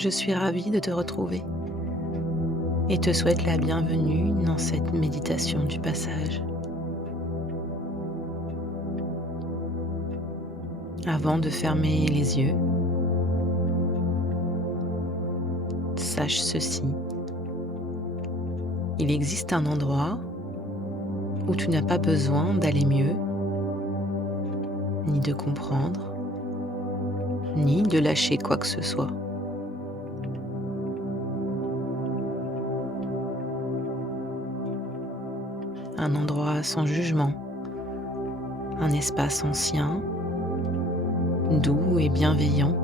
Je suis ravie de te retrouver et te souhaite la bienvenue dans cette méditation du passage. Avant de fermer les yeux, sache ceci. Il existe un endroit où tu n'as pas besoin d'aller mieux, ni de comprendre, ni de lâcher quoi que ce soit. Un endroit sans jugement, un espace ancien, doux et bienveillant,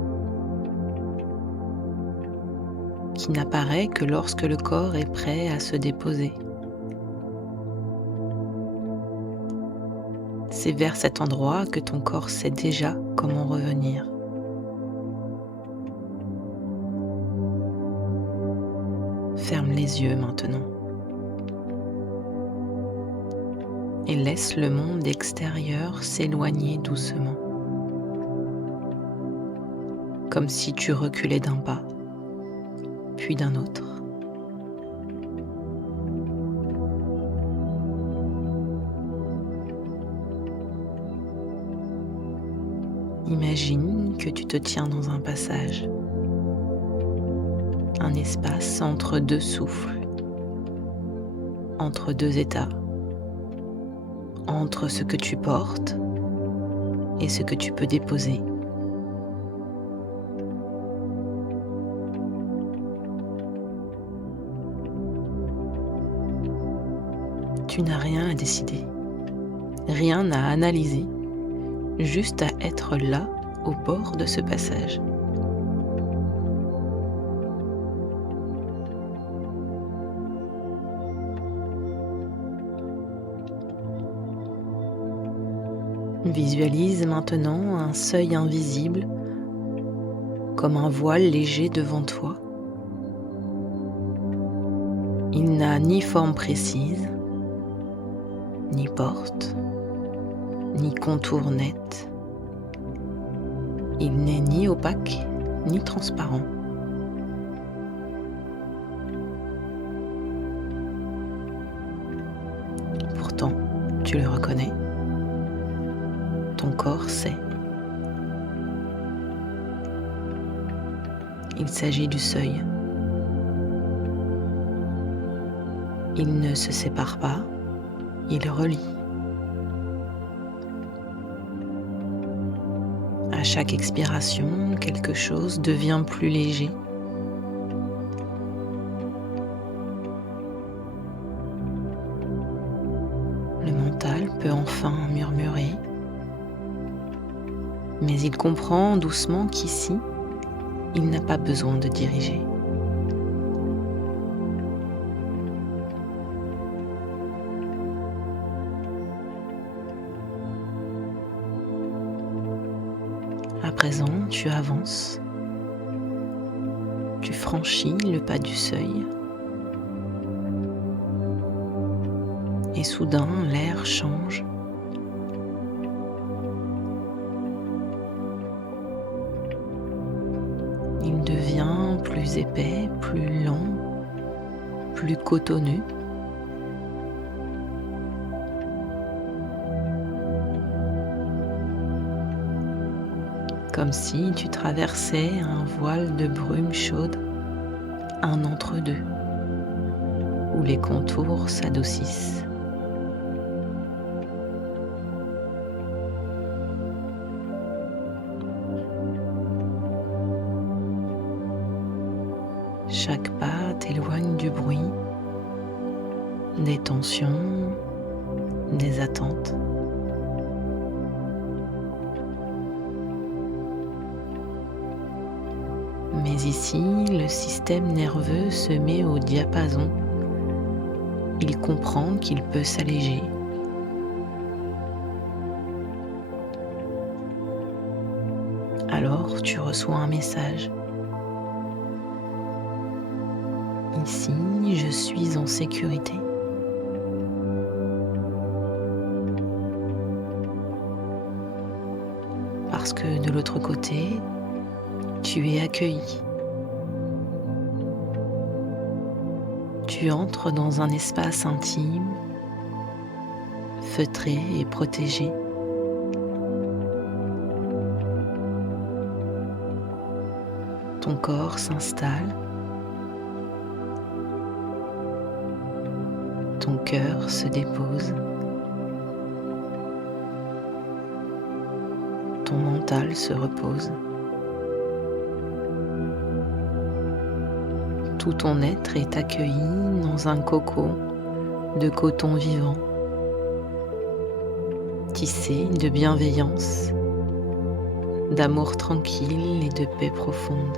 qui n'apparaît que lorsque le corps est prêt à se déposer. C'est vers cet endroit que ton corps sait déjà comment revenir. Ferme les yeux maintenant et laisse le monde extérieur s'éloigner doucement, comme si tu reculais d'un pas, puis d'un autre. Imagine que tu te tiens dans un passage, un espace entre deux souffles, entre deux états, entre ce que tu portes et ce que tu peux déposer. Tu n'as rien à décider, rien à analyser, juste à être là au bord de ce passage. Visualise maintenant un seuil invisible comme un voile léger devant toi. Il n'a ni forme précise, ni porte, ni contour net. Il n'est ni opaque, ni transparent. Pourtant, tu le reconnais. Ton corps sait. Il s'agit du seuil. Il ne se sépare pas, il relie. À chaque expiration, quelque chose devient plus léger. Le mental peut enfin murmurer, mais il comprend doucement qu'ici, il n'a pas besoin de diriger. À présent, tu avances, tu franchis le pas du seuil et soudain l'air change. Il devient plus épais, plus lent, plus cotonneux. Comme si tu traversais un voile de brume chaude, un entre-deux, où les contours s'adoucissent. Chaque pas t'éloigne du bruit, des tensions, des attentes. Mais ici, le système nerveux se met au diapason. Il comprend qu'il peut s'alléger. Alors tu reçois un message. Ici, je suis en sécurité. Parce que de l'autre côté, tu es accueilli, tu entres dans un espace intime, feutré et protégé. Ton corps s'installe, ton cœur se dépose, ton mental se repose. Tout ton être est accueilli dans un cocon de coton vivant, tissé de bienveillance, d'amour tranquille et de paix profonde.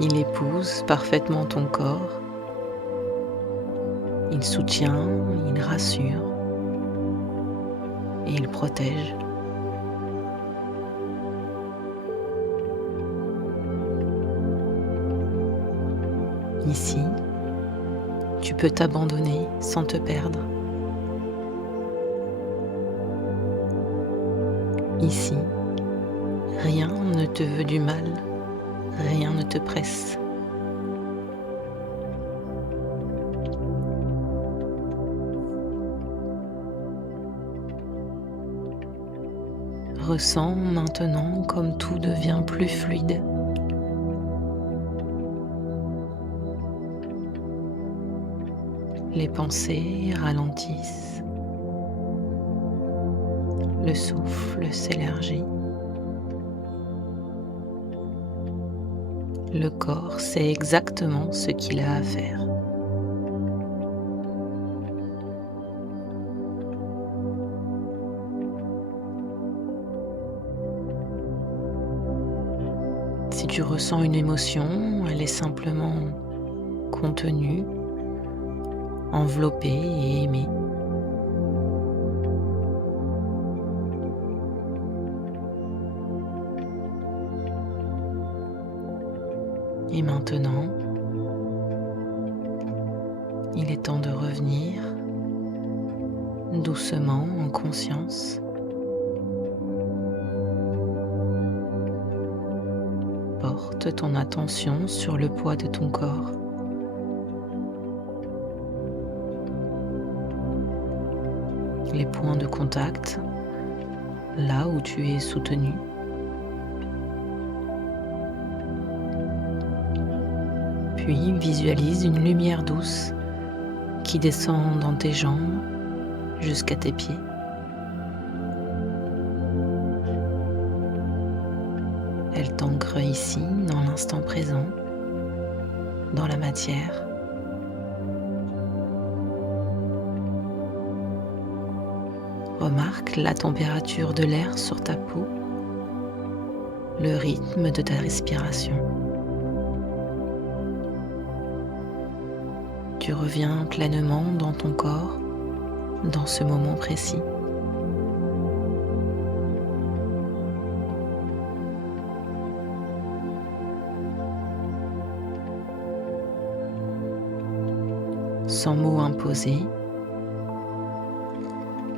Il épouse parfaitement ton corps, il soutient, il rassure et il protège. Ici, tu peux t'abandonner sans te perdre. Ici, rien ne te veut du mal, rien ne te presse. Ressens maintenant comme tout devient plus fluide. Les pensées ralentissent, le souffle s'élargit, le corps sait exactement ce qu'il a à faire. Si tu ressens une émotion, elle est simplement contenue, enveloppée et aimée. Et maintenant, il est temps de revenir doucement en conscience. Porte ton attention sur le poids de ton corps. Les points de contact, là où tu es soutenu. Puis visualise une lumière douce qui descend dans tes jambes jusqu'à tes pieds. Elle t'ancre ici, dans l'instant présent, dans la matière. Remarque la température de l'air sur ta peau, le rythme de ta respiration. Tu reviens pleinement dans ton corps, dans ce moment précis. Sans mots imposés,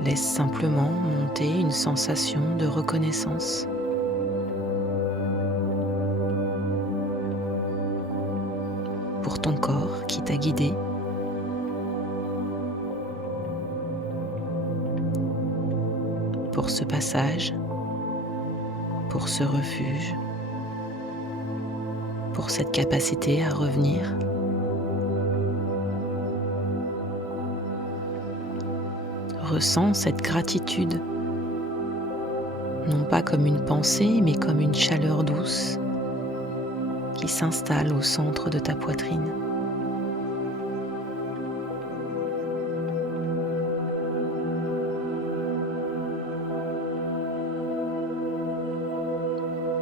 laisse simplement monter une sensation de reconnaissance. Pour ton corps qui t'a guidé, pour ce passage, pour ce refuge, pour cette capacité à revenir. Ressens cette gratitude, non pas comme une pensée, mais comme une chaleur douce qui s'installe au centre de ta poitrine.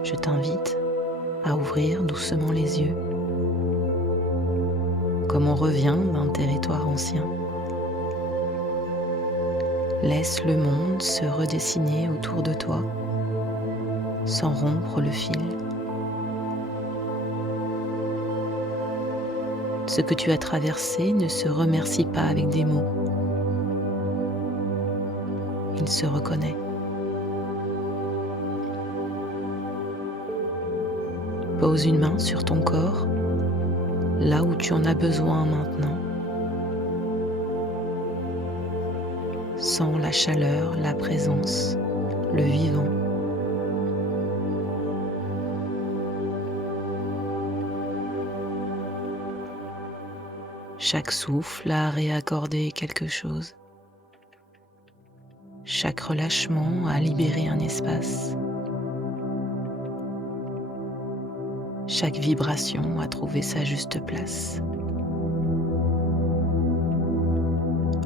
Je t'invite à ouvrir doucement les yeux, comme on revient d'un territoire ancien. Laisse le monde se redessiner autour de toi, sans rompre le fil. Ce que tu as traversé ne se remercie pas avec des mots. Il se reconnaît. Pose une main sur ton corps, là où tu en as besoin maintenant. Sens la chaleur, la présence, le vivant. Chaque souffle a réaccordé quelque chose. Chaque relâchement a libéré un espace. Chaque vibration a trouvé sa juste place.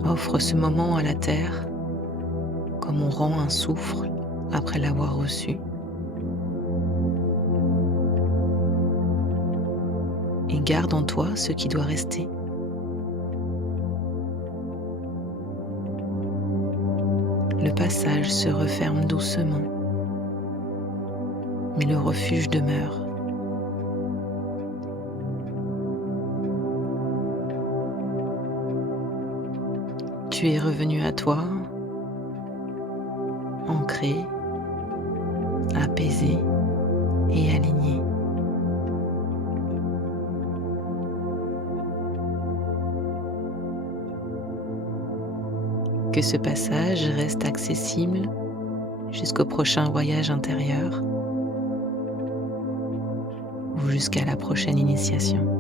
Offre ce moment à la terre comme on rend un souffle après l'avoir reçu. Et garde en toi ce qui doit rester. Le passage se referme doucement, mais le refuge demeure. Tu es revenu à toi, ancré, apaisé et aligné. Que ce passage reste accessible jusqu'au prochain voyage intérieur ou jusqu'à la prochaine initiation.